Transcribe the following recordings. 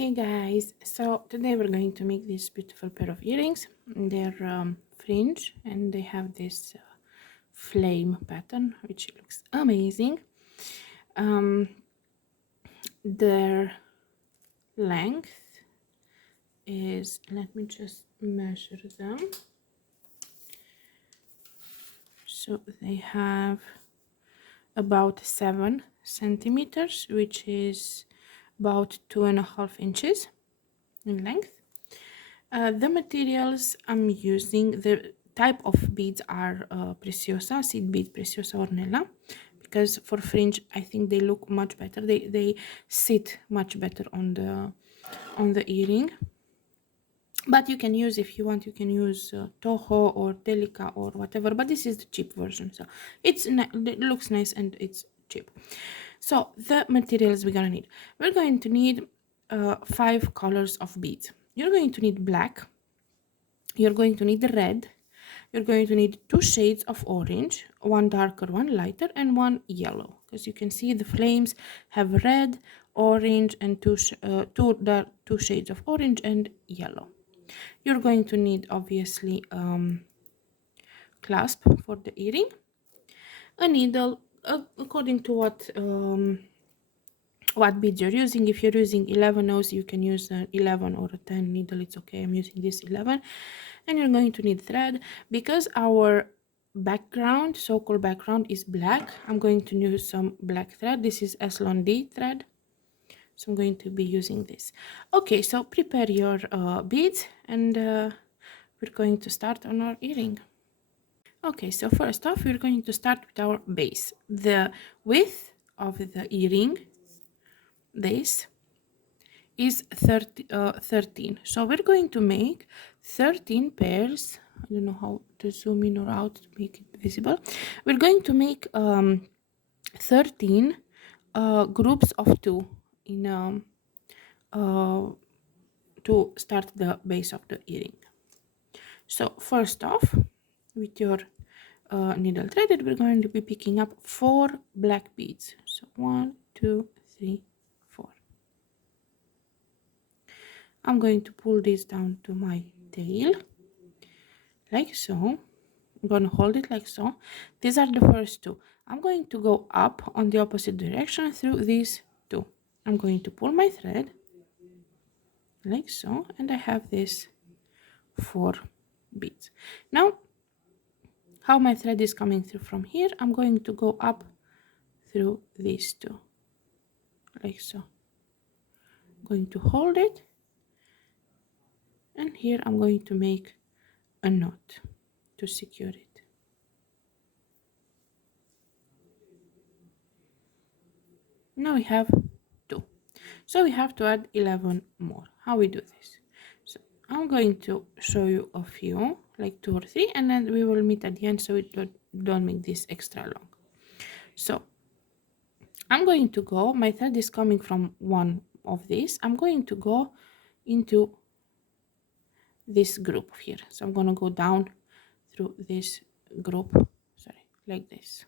Hey guys, so today we're going to make this beautiful pair of earrings. They're fringe and they have this flame pattern which looks amazing. Their length is, let me just measure them. So they have about 7 centimeters, which is about 2.5 inches in length. The materials I'm using, the type of beads are preciosa, seed bead, preciosa ornella, because for fringe I think they look much better. They sit much better on the earring. But you can use, if you want, you can use Toho or Delica or whatever. But this is the cheap version, so it looks nice and it's cheap. So the materials we're gonna need. We're going to need 5 colors of beads. You're going to need black. You're going to need red. You're going to need 2 shades of orange, one darker, one lighter, and one yellow. Because you can see the flames have red, orange, and two shades of orange and yellow. You're going to need, obviously, clasp for the earring, a needle according to what beads you're using. If you're using 11 nose, you can use an 11 or a 10 needle. It's okay. I'm using this 11. And you're going to need thread. Because our background, so-called background, is black, I'm going to use some black thread. This is Eslon D thread, so I'm going to be using this. Okay, so prepare your beads, and we're going to start on our earring. Okay, so first off, we're going to start with our base. The width of the earring, this, is 13. So we're going to make 13 pairs. I don't know how to zoom in or out to make it visible. We're going to make 13 groups of 2 in to start the base of the earring. So first off, with your needle threaded, we're going to be picking up 4 black beads. So 1, 2, 3, 4. I'm going to pull this down to my tail, like so. I'm going to hold it like so. These are the first 2. I'm going to go up on the opposite direction through these 2. I'm going to pull my thread, like so, and I have this 4 beads. Now, how my thread is coming through from here, I'm going to go up through these 2, like so. I'm going to hold it, and here I'm going to make a knot to secure it. Now we have 2, so we have to add 11 more. How we do this? So I'm going to show you a few, like 2 or 3, and then we will meet at the end, so we don't make this extra long. So I'm going to go, my thread is coming from one of these. I'm going to go into this group here. So I'm going to go down through this group, sorry, like this.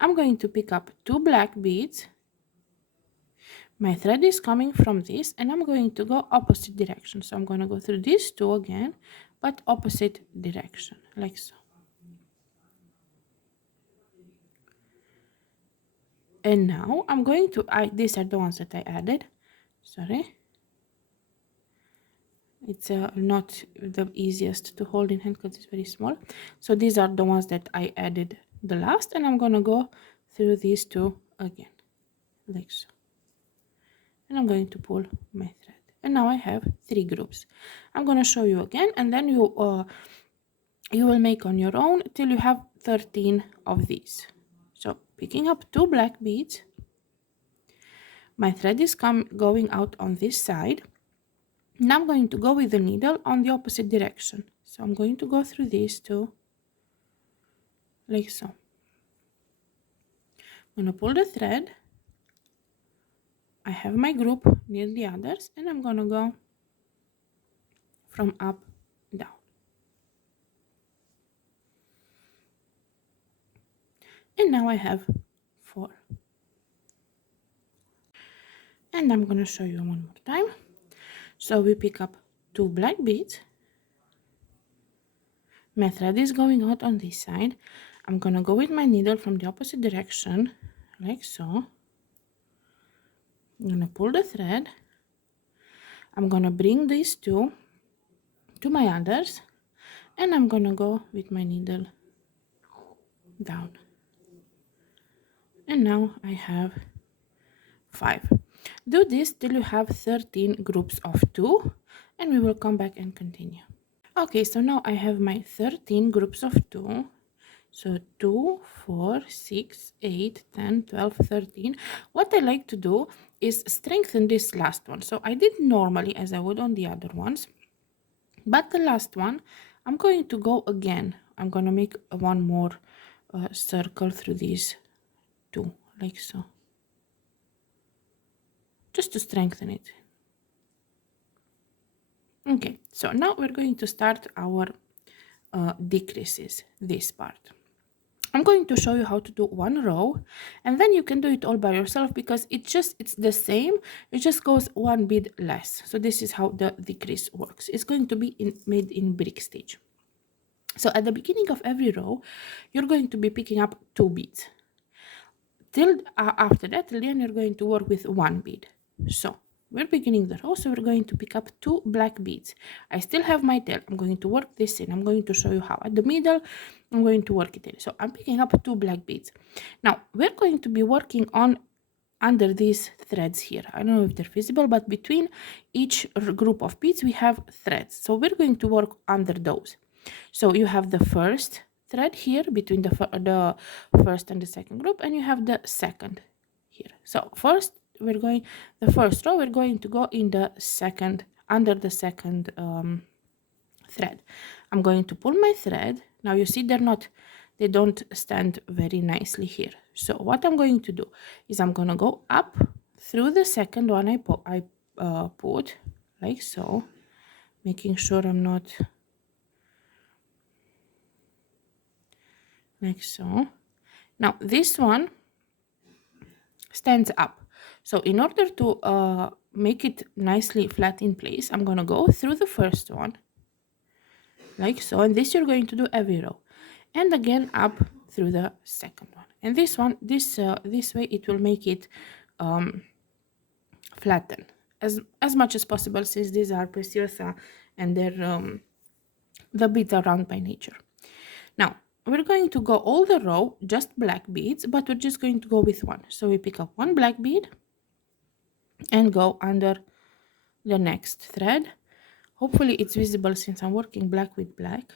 I'm going to pick up 2 black beads. My thread is coming from this, and I'm going to go opposite direction. So I'm going to go through these 2 again, but opposite direction, like so. And now I'm going to, these are the ones that I added, sorry. It's not the easiest to hold in hand because it's very small. So these are the ones that I added the last, and I'm gonna go through these 2 again, like so. And I'm going to pull my thread, and now I have 3 groups. I'm gonna show you again, and then you will make on your own till you have 13 of these. So picking up 2 black beads, my thread is going out on this side. Now I'm going to go with the needle on the opposite direction. So I'm going to go through these 2, like so. I'm going to pull the thread. I have my group near the others, and I'm going to go from up down. And now I have 4. And I'm gonna show you one more time. So we pick up 2 black beads. My thread is going out on this side. I'm gonna go with my needle from the opposite direction, like so. I'm gonna pull the thread. I'm gonna bring these two to my others, and I'm gonna go with my needle down. And now I have 5. Do this till you have 13 groups of 2, and we will come back and continue. Okay, so now I have my 13 groups of 2. So 2, 4, 6, 8, 10, 12, 13. What I like to do is strengthen this last one. So I did normally as I would on the other ones. But the last one, I'm going to go again. I'm going to make one more circle through these 2, like so. Just to strengthen it. Okay, so now we're going to start our decreases, this part. I'm going to show you how to do one row, and then you can do it all by yourself because it's the same, it just goes one bead less. So this is how the decrease works. It's going to be made in brick stitch. So at the beginning of every row, you're going to be picking up 2 beads. Till after that, till the end, you're going to work with 1 bead. So we're beginning the row, so we're going to pick up 2 black beads. I still have my tail. I'm going to work this in. I'm going to show you how. At the middle, I'm going to work it in. So I'm picking up 2 black beads. Now, we're going to be working on under these threads here. I don't know if they're visible, but between each group of beads, we have threads. So we're going to work under those. So you have the first thread here between the first and the second group, and you have the second here. So first, the first row, we're going to go in the second, under the second thread. I'm going to pull my thread. Now you see they don't stand very nicely here. So what I'm going to do is I'm going to go up through the second one I put, like so, making sure I'm not, like so. Now this one stands up. So in order to make it nicely flat in place, I'm going to go through the first one, like so, and this you're going to do every row, and again up through the second one. And this one, this way, it will make it flatten as much as possible, since these are preciosa and they're the beads are round by nature. Now we're going to go all the row just black beads, but we're just going to go with one. So we pick up 1 black bead and go under the next thread. Hopefully it's visible since I'm working black with black.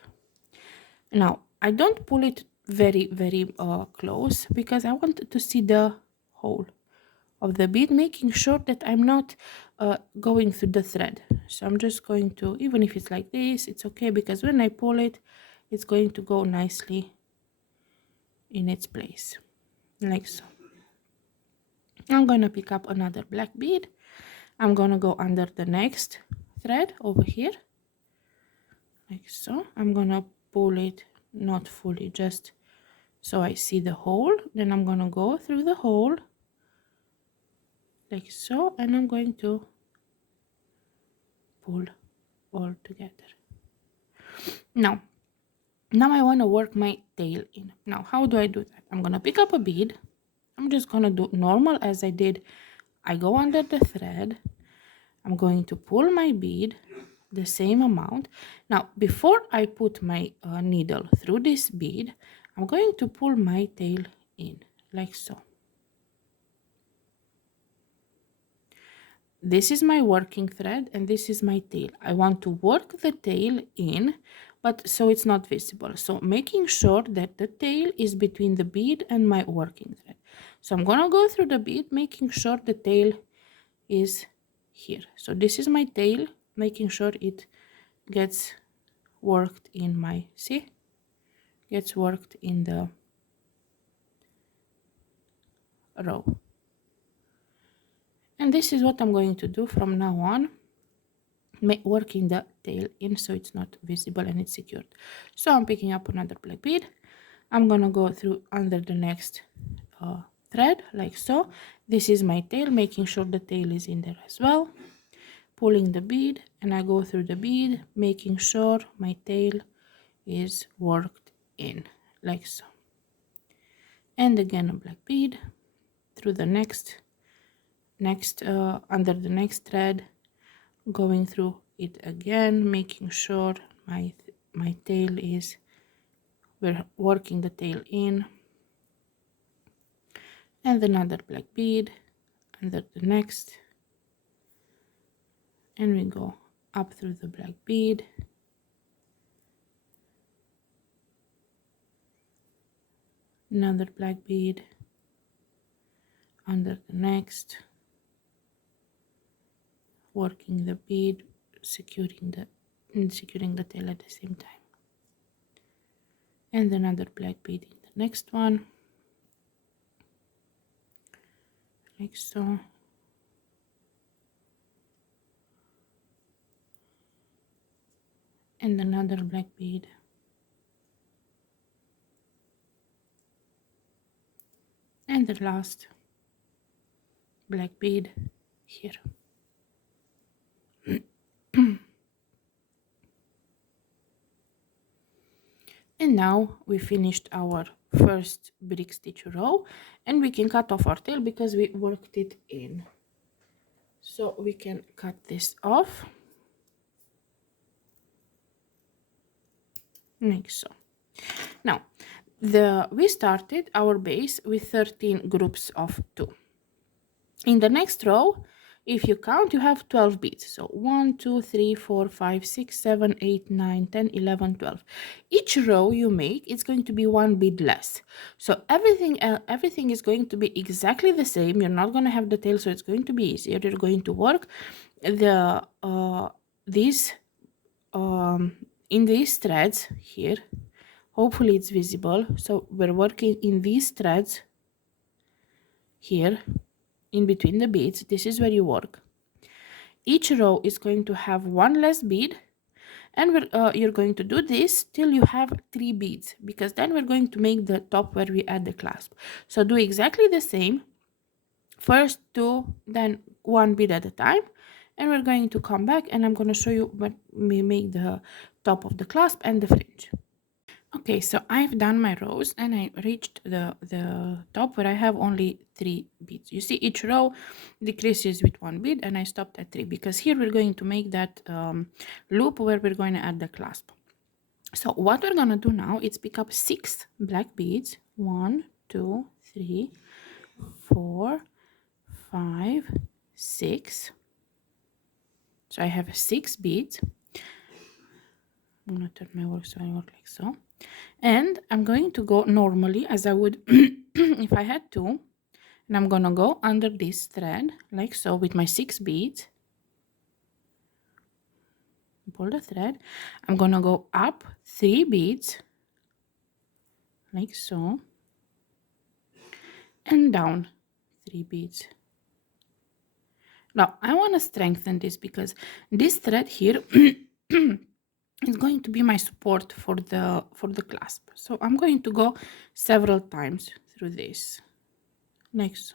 Now I don't pull it very close because I want to see the hole of the bead, making sure that I'm not going through the thread. So I'm just going to, even if it's like this, it's okay, because when I pull it, it's going to go nicely in its place, like so. I'm going to pick up another black bead. I'm going to go under the next thread over here, like so. I'm going to pull it, not fully, just so I see the hole. Then I'm going to go through the hole, like so, and I'm going to pull all together. Now I want to work my tail in. Now how do I do that? I'm going to pick up a bead. I'm just going to do normal as I did. I go under the thread. I'm going to pull my bead the same amount. Now before I put my needle through this bead, I'm going to pull my tail in, like so. This is my working thread and this is my tail. I want to work the tail in, but so it's not visible. So making sure that the tail is between the bead and my working thread. So I'm going to go through the bead, making sure the tail is here. So this is my tail, making sure it gets worked in my, see? Gets worked in the row. And this is what I'm going to do from now on, working the tail in so it's not visible and it's secured. So I'm picking up another black bead. I'm gonna go through under the next thread like so. This is my tail, making sure the tail is in there as well. Pulling the bead, and I go through the bead, making sure my tail is worked in like so. And again a black bead through the next under the next thread, going through it again, making sure my tail is, we're working the tail in, and another black bead under the next, and we go up through the black bead, another black bead under the next, working the bead, securing the tail at the same time, and another black bead in the next one like so, and another black bead, and the last black bead here. And now we finished our first brick stitch row, and we can cut off our tail because we worked it in. So we can cut this off like so. Now we started our base with 13 groups of 2. In the next row, if you count, you have 12 beads. So 1, 2, 3, 4, 5, 6, 7, 8, 9, 10, 11, 12. Each row you make, it's going to be 1 bead less. So everything is going to be exactly the same. You're not going to have the tail, so it's going to be easier. You're going to work the in these threads here. Hopefully it's visible. So we're working in these threads here in between the beads. This is where you work. Each row is going to have 1 less bead, and you're going to do this till you have 3 beads, because then we're going to make the top where we add the clasp. So do exactly the same, first 2, then 1 bead at a time, and we're going to come back and I'm going to show you when we make the top of the clasp and the fringe. Okay, so I've done my rows and I reached the top where I have only 3 beads. You see each row decreases with 1 bead, and I stopped at 3 because here we're going to make that loop where we're going to add the clasp. So what we're going to do now is pick up 6 black beads. 1, 2, 3, 4, 5, 6. So I have 6 beads. I'm going to turn my work so I work like so. And I'm going to go normally as I would if I had 2. And I'm going to go under this thread like so with my 6 beads. Pull the thread. I'm going to go up 3 beads like so. And down 3 beads. Now I want to strengthen this because this thread here is going to be my support for the clasp. So I'm going to go several times through this like so.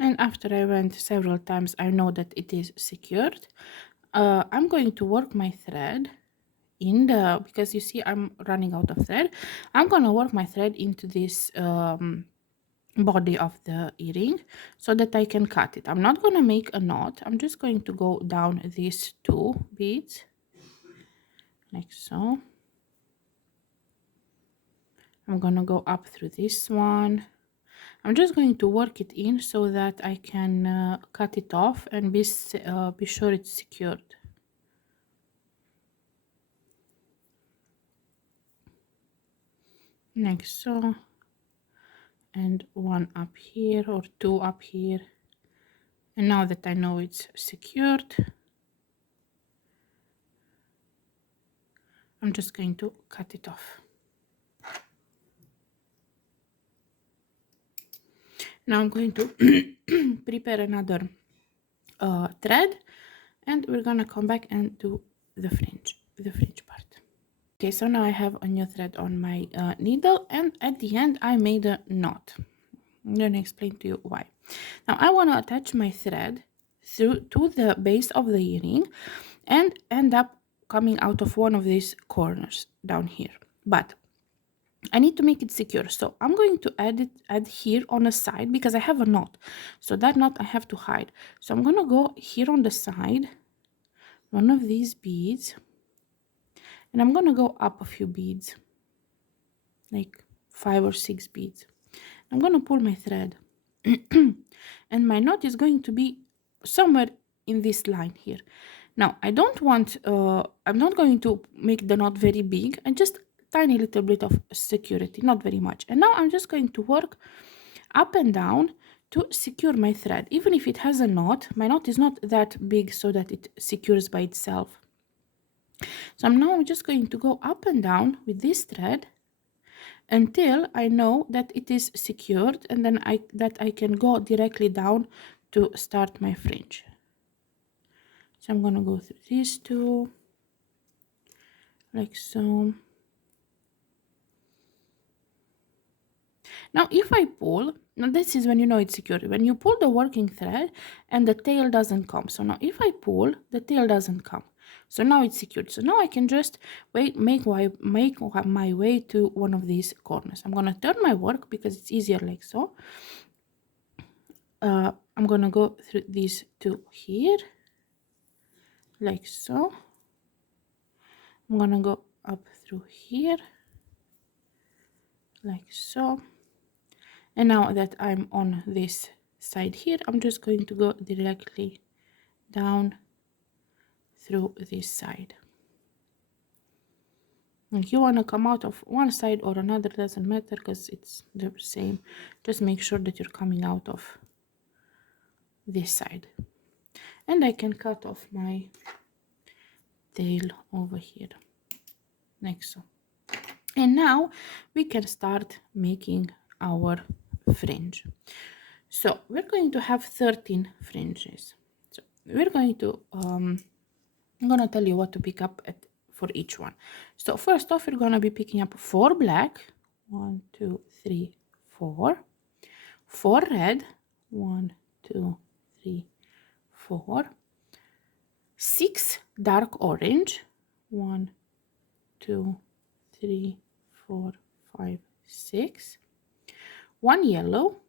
And after I went several times, I know that it is secured. I'm going to work my thread in the, because you see I'm running out of thread, I'm going to work my thread into this body of the earring so that I can cut it. I'm not going to make a knot. I'm just going to go down these 2 beads like so. I'm going to go up through this one. I'm just going to work it in so that I can cut it off and be sure it's secured. Like so. And 1 up here or 2 up here. And now that I know it's secured, I'm just going to cut it off. Now I'm going to prepare another thread, and we're gonna come back and do the fringe part. Okay, so now I have a new thread on my needle, and at the end I made a knot. I'm gonna explain to you why. Now I want to attach my thread through to the base of the earring and end up coming out of one of these corners down here, but I need to make it secure, so I'm going to add here on the side because I have a knot, so that knot I have to hide. So I'm gonna go here on the side, one of these beads, and I'm gonna go up a few beads, like 5 or 6 beads. I'm gonna pull my thread and my knot is going to be somewhere in this line here. Now I don't want I'm not going to make the knot very big, and just tiny little bit of security, not very much. And now I'm just going to work up and down to secure my thread. Even if it has a knot, my knot is not that big so that it secures by itself. So I'm just going to go up and down with this thread until I know that it is secured, and then I can go directly down to start my fringe. So I'm gonna go through these two, like so. Now if I pull, now this is when you know it's secure, when you pull the working thread and the tail doesn't come. So now if I pull, the tail doesn't come. So now it's secured. So now I can just make my way to one of these corners. I'm gonna turn my work because it's easier like so. I'm gonna go through these two here, like so. I'm gonna go up through here, like so. And now that I'm on this side here, I'm just going to go directly down through this side. If you want to come out of one side or another, doesn't matter because it's the same. Just make sure that you're coming out of this side. And I can cut off my tail over here, like so. And now we can start making our fringe. So we're going to have 13 fringes. So we're going to I'm gonna tell you what to pick up for each one. So first off, we're gonna be picking up 4 black, 1 2 3 4, 4 red, 1 2 3 4, 6 dark orange, 1 2 3 4 5 6, 1 yellow,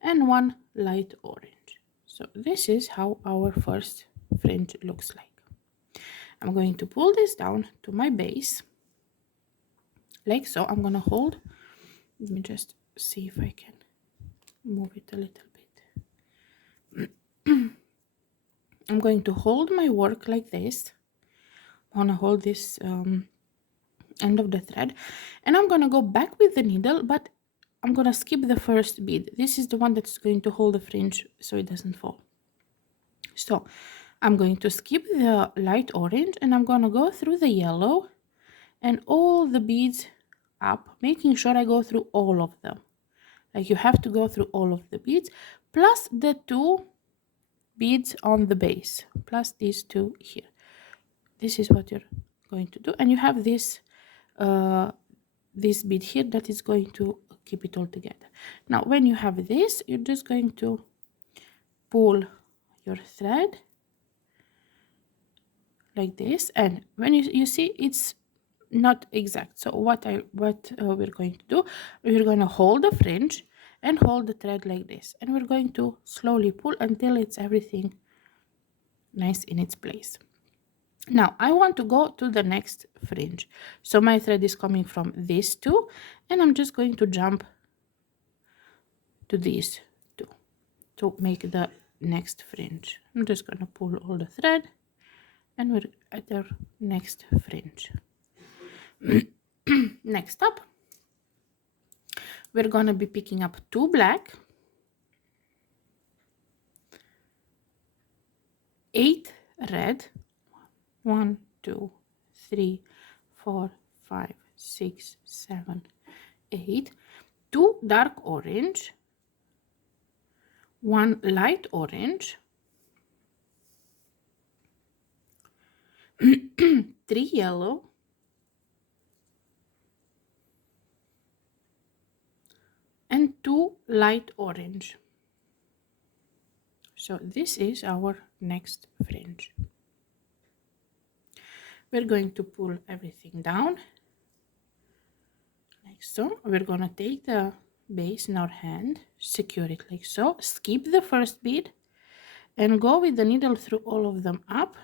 and 1 light orange. So this is how our first fringe looks like. I'm going to pull this down to my base, like so. I'm gonna hold, let me just see if I can move it a little bit. I'm going to hold my work like this. I'm gonna hold this end of the thread, and I'm gonna go back with the needle, but I'm gonna skip the first bead. This is the one that's going to hold the fringe so it doesn't fall. So I'm going to skip the light orange, and I'm gonna go through the yellow and all the beads up, making sure I go through all of them. Like you have to go through all of the beads, plus the 2 beads on the base, plus these 2 here. This is what you're going to do, and you have this bead here that is going to keep it all together. Now when you have this, you're just going to pull your thread like this, and when you see it's not exact. So what we're going to do, we're going to hold the fringe and hold the thread like this, and we're going to slowly pull until it's everything nice in its place. Now I want to go to the next fringe, so my thread is coming from these 2, and I'm just going to jump to these 2 to make the next fringe. I'm just going to pull all the thread, and we're at our next fringe. Next up, we're going to be picking up 2 black, 8 red, 1 2 3 4 5 6 7 8, 2 dark orange, 1 light orange, 3 yellow, and 2 light orange. So this is our next fringe. We're going to pull everything down like so. We're going to take the base in our hand, secure it like so, skip the first bead, and go with the needle through all of them up,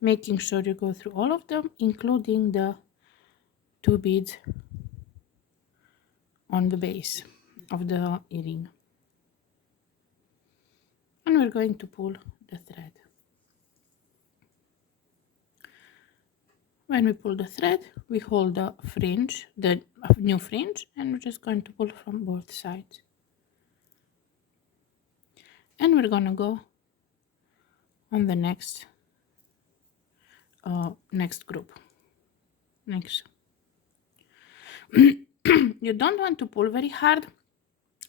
making sure you go through all of them, including the 2 beads on the base of the earring. And we're going to pull the thread. When we pull the thread, we hold the fringe, the new fringe, and we're just going to pull from both sides. And we're going to go on the next group. Next. You don't want to pull very hard,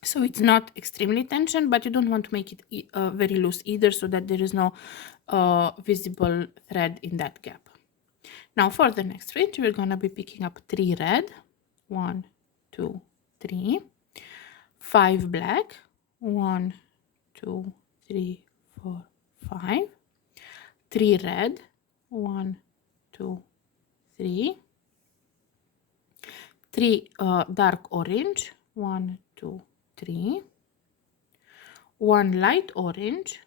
so it's not extremely tension, but you don't want to make it very loose either, so that there is no visible thread in that gap. Now for the next fringe, we're going to be picking up 3 red, 1, 2, 3, 5 black, 1, 2, 3, 4, 5, 3 red, 1, 2, 3, 3 dark orange, 1, 2, 3, 1 light orange,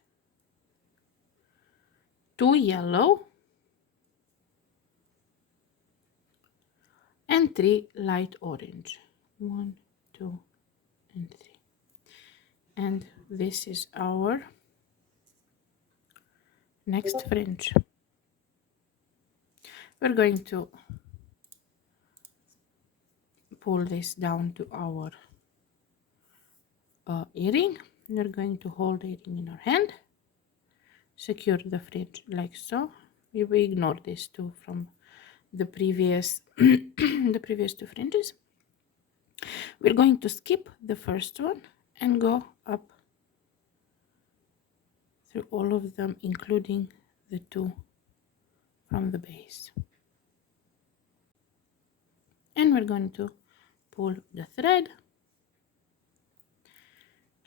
2 yellow, and 3 light orange, 1, 2, and 3. And this is our next fringe. We're going to pull this down to our earring. We're going to hold the earring in our hand, secure the fringe like so. We will ignore this too from the previous the previous 2 fringes. We're going to skip the first one and go up through all of them, including the 2 from the base. And we're going to pull the thread,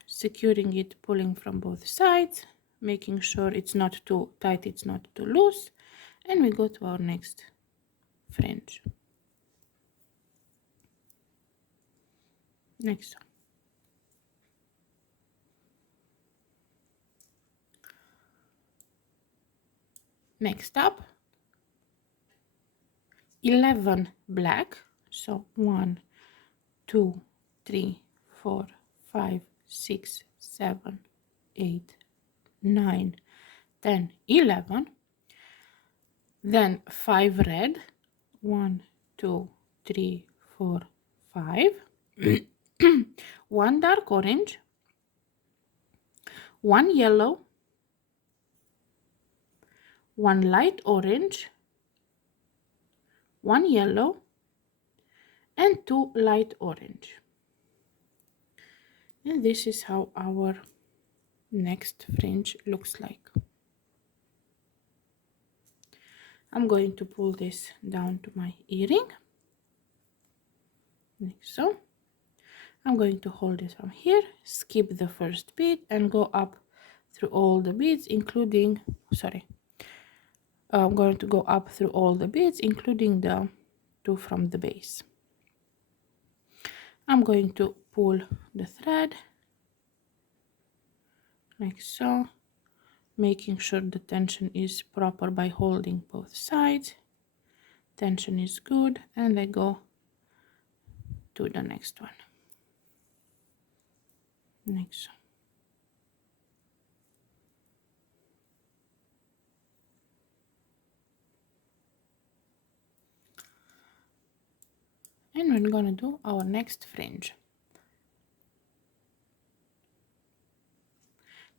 securing it, pulling from both sides, making sure it's not too tight, it's not too loose, and we go to our next fringe. Next one. Next up, 11 black, so 1, 2, 3, 4, 5, 6, 7, 8, 9, 10, 11. Then 5 red, 1, 2, 3, 4, 5. 1 dark orange, 1 yellow, 1 light orange, 1 yellow, and 2 light orange. And this is how our next fringe looks like. I'm going to pull this down to my earring, like so. I'm going to hold it from here, skip the first bead, and go up through all the beads, including, I'm going to go up through all the beads, including the 2 from the base. I'm going to pull the thread, like so, making sure the tension is proper by holding both sides. Tension is good, and I go to the next one. Next one. And we're gonna do our next fringe.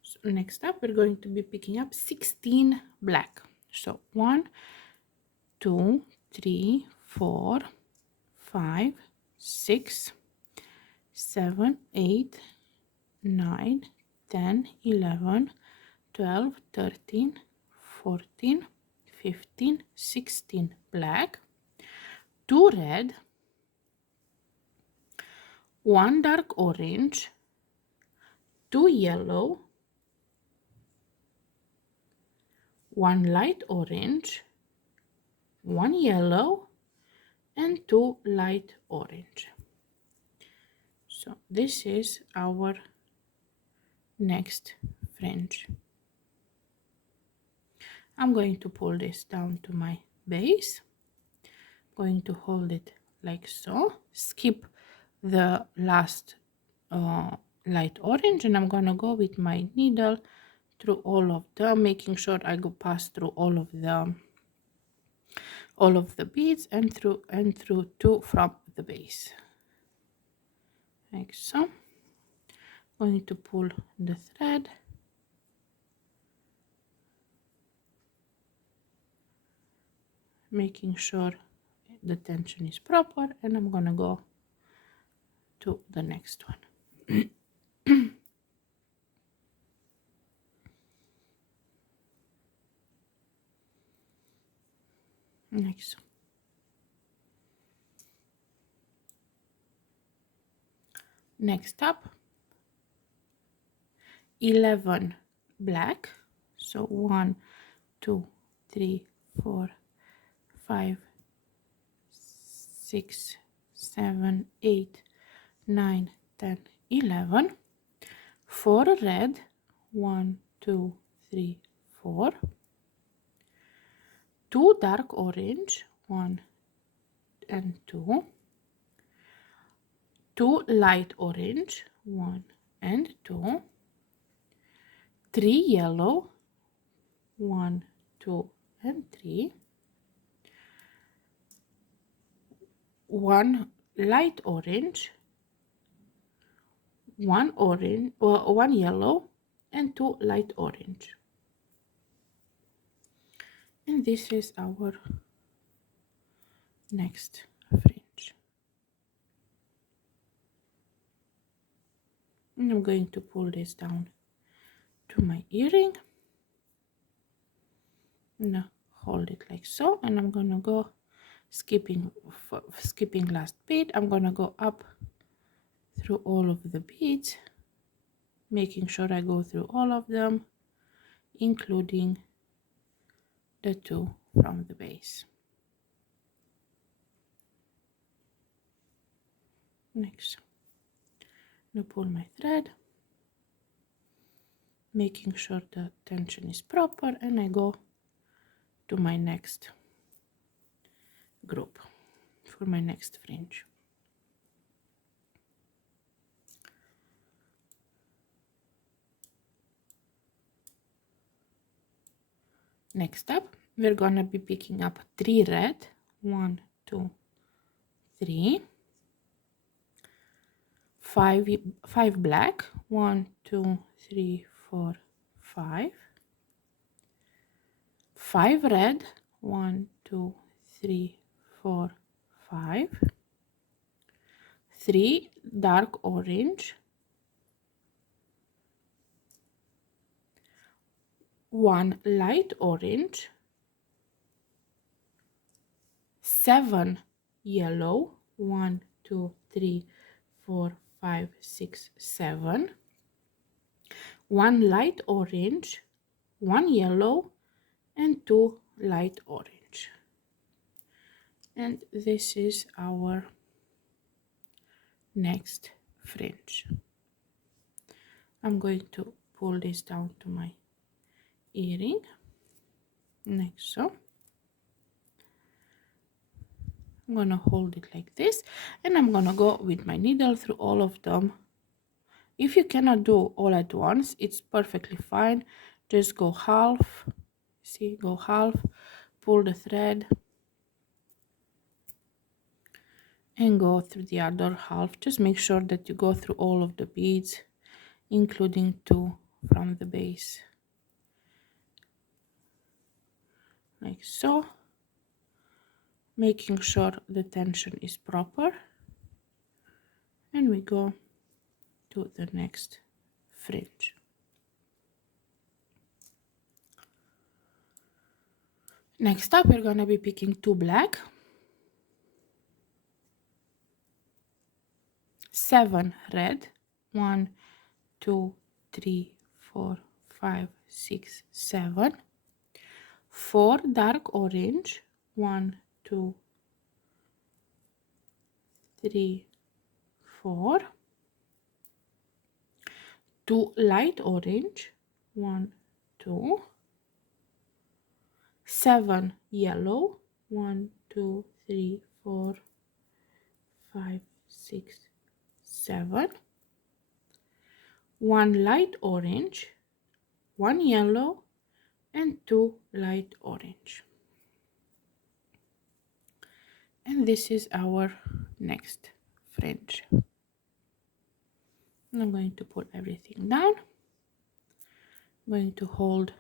So next up, we're going to be picking up 16 black. So 1, 2, 3, 4, 5, 6, 7, 8, 9, 10, 11, 12, 13, 14, 15, 16 black, 2 red, 1 dark orange, 2 yellow, 1 light orange, 1 yellow, and 2 light orange. So this is our next fringe. I'm going to pull this down to my base. I'm going to hold it like so, skip the last light orange, and I'm gonna go with my needle through all of them, making sure I go past through all of the beads and through 2 from the base, like so. I'm going to pull the thread, making sure the tension is proper, and I'm gonna go to the next one. Like so. Next up, 11 black, so 1, 2, 3, 4, 5, 6, 7, 8, 9, 10, 11, 4 red, 1, 2, 3, 4, 2 dark orange, 1 and 2, 2 light orange, 1 and 2, 3 yellow, 1, 2 and 3, 1 light orange, 1 orange, 1 yellow, and 2 light orange. And this is our next fringe. And I'm going to pull this down to my earring. Now hold it like so, and I'm gonna go skipping last bead. I'm gonna go up through all of the beads, making sure I go through all of them, including the 2 from the base. Next, now pull my thread, making sure the tension is proper, and I go to my next group for my next fringe. Next up, we're gonna be picking up 3 red, 1, 2, 3, 5 black, 1, 2, 3, 4, 5, 5 red, 1, 2, 3, 4, 5, 3 dark orange, 1 light orange, 7 yellow, 1, 2, 3, 4, 5, 6, 7, 1 light orange, 1 yellow, and 2 light orange. And this is our next fringe. I'm going to pull this down to my earring, like so. I'm gonna hold it like this, and I'm gonna go with my needle through all of them. If you cannot do all at once, it's perfectly fine. Just go half, see, go half, pull the thread, and go through the other half. Just make sure that you go through all of the beads, including 2 from the base, like so, making sure the tension is proper, and we go to the next fringe. Next up, we're gonna be picking 2 black, 7 red, 1, 2, 3, 4, 5, 6, 7, 4 dark orange, 1, 2, 3, 4, 2 light orange, 1, 2, 7 yellow, 1, 2, 3, 4, 5, 6, 7, 1 light orange, 1 yellow, and 2 light orange. And this is our next fringe. I'm going to pull everything down. I'm going to hold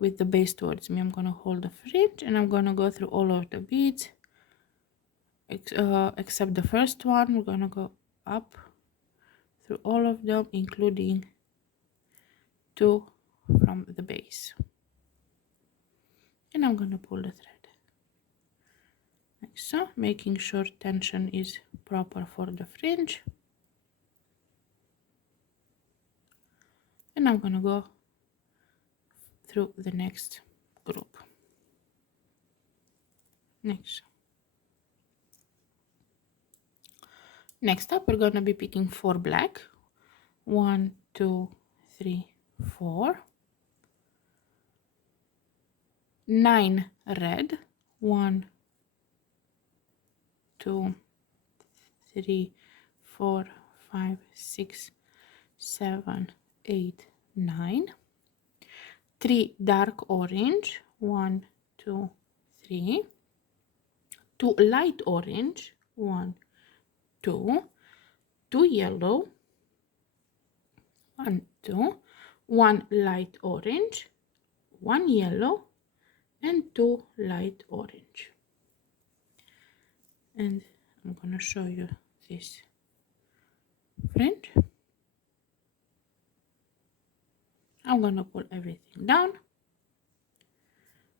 with the base towards me. I'm going to hold the fringe and I'm going to go through all of the beads except the first one. We're going to go up through all of them, including 2 from the base. And I'm going to pull the thread like so, making sure tension is proper for the fringe. And I'm going to go through the next group. Next up, we're going to be picking 4 black, 1, 2, 3, 4, 9 red, 1, 2, 3, 4, 5, 6, 7, 8, 9, 3 dark orange, 1, 2, 3, 2 light orange, 1, 2, 2 yellow, 1, 2, 1 light orange, 1 yellow, and 2 light orange. And I'm gonna show you this fringe. I'm gonna pull everything down.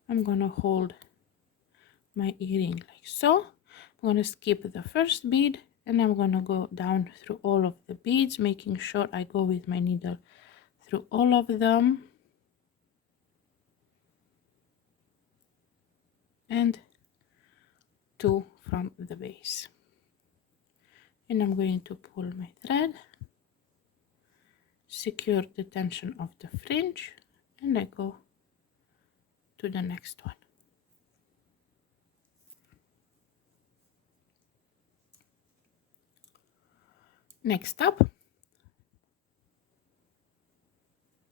I'm gonna hold my earring like so. I'm gonna skip the first bead and I'm gonna go down through all of the beads, making sure I go with my needle through all of them. And 2 from the base. And I'm going to pull my thread, secure the tension of the fringe, and I go to the next one. Next up,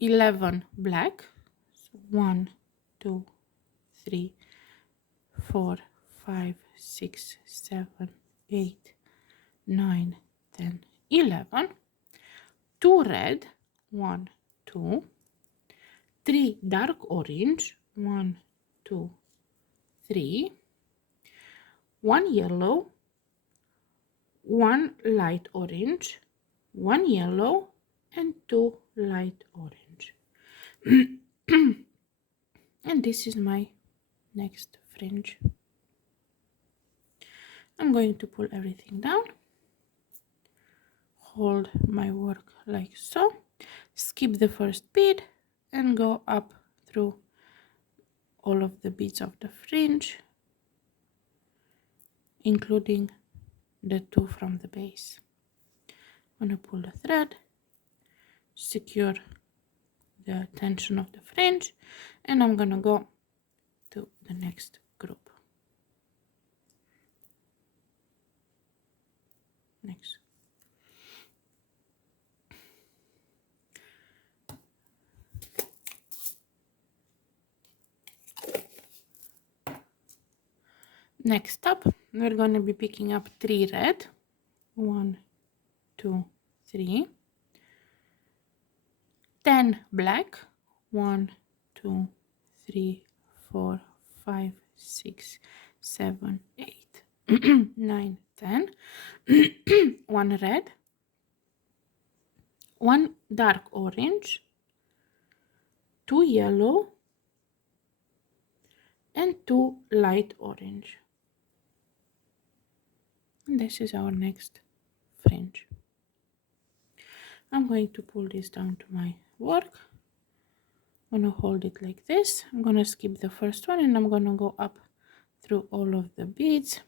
11 black, so 1, 2, 3, 4, 5, 6, 7, 8, 9, 10, 11, 2 red, 1, 2, 3 dark orange, 1, 2, 3, 1 yellow, 1 light orange, 1 yellow, and 2 light orange. And this is my next fringe. I'm going to pull everything down, hold my work like so, skip the first bead and go up through all of the beads of the fringe, including the 2 from the base. I'm going to pull the thread, secure the tension of the fringe, and I'm going to go to the next group. Next. Next up, we're going to be picking up 3 red, 1, 2, 3, 10 black, 1, 2, 3, 4, 5, 6, 7, 8, 9, 10, 1 red, 1 dark orange, 2 yellow, two light orange. And this is our next fringe. I'm going to pull this down to my work. I'm going to hold it like this. I'm going to skip the first one and I'm going to go up through all of the beads,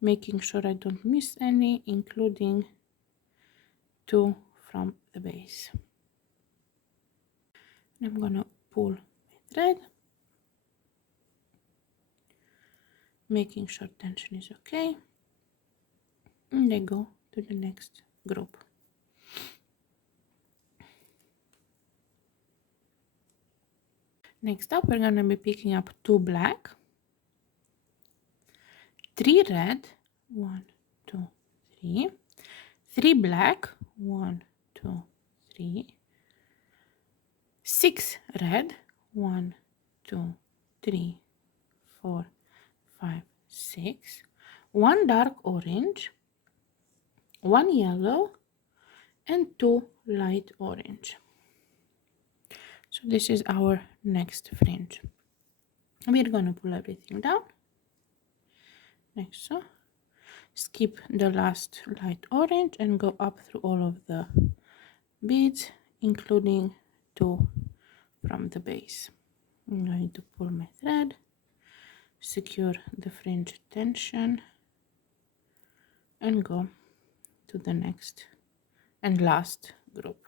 making sure I don't miss any, including two from the base. I'm going to pull my thread, making sure tension is okay, and I go to the next group. Next up, we're going to be picking up two black, three red, 1, 2, 3, 3 black, 1, 2, 3, 6 red, 1, 2, 3, 4, 5, 6, 1 dark orange, 1 yellow, and 2 light orange. So this is our next fringe. We're going to pull everything down like so, skip the last light orange and go up through all of the beads, including 2 from the base. I'm going to pull my thread, secure the fringe tension, and go to the next and last group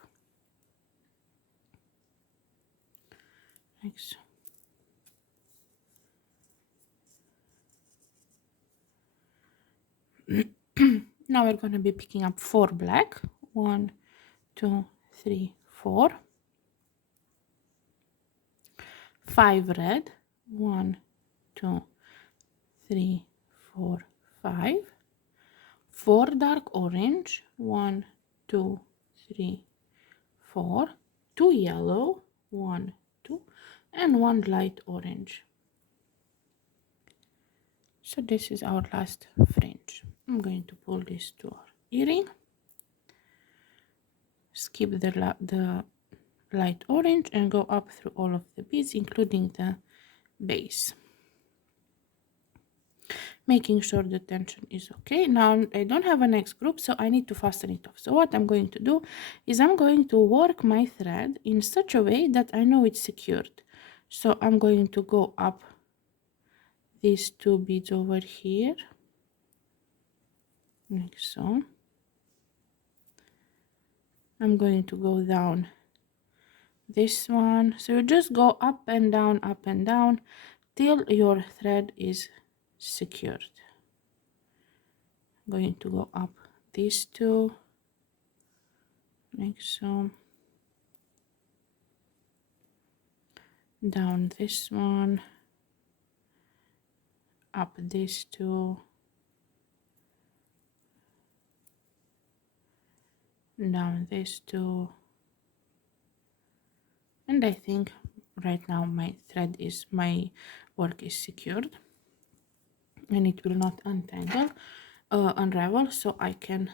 like so. Now we're going to be picking up 4 black, 1, 2, 3, 4, 5 red, 1, 2, 3, 4, 5, 4 dark orange, 1, 2, 3, 4, 2 yellow, 1, 2, and 1 light orange. So this is our last fringe. I'm going to pull this to our earring, skip the light orange and go up through all of the beads, including the base, making sure the tension is okay. Now I don't have a next group, so I need to fasten it off. So what I'm going to do is I'm going to work my thread in such a way that I know it's secured. So I'm going to go up these 2 beads over here like so. I'm going to go down this one, so you just go up and down till your thread is secured. I'm going to go up these 2 like so, down this one, up these 2, down these 2, and I think right now my work is secured and it will not unravel, so I can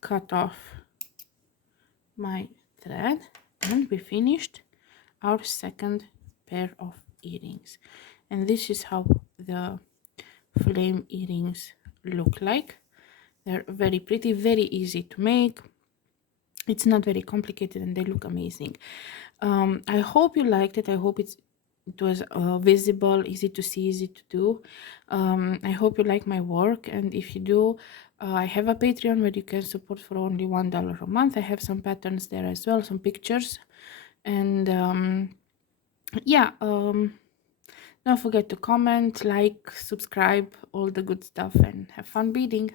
cut off my thread and we finished our second pair of earrings. And this is how the flame earrings look like. They're very pretty, very easy to make. It's not very complicated and they look amazing. I hope you liked it. I hope it was visible, easy to see, easy to do. I hope you like my work, and if you do, I have a Patreon where you can support for only $1 a month. I have some patterns there as well, some pictures, and yeah, don't forget to comment, like, subscribe, all the good stuff, and have fun beading.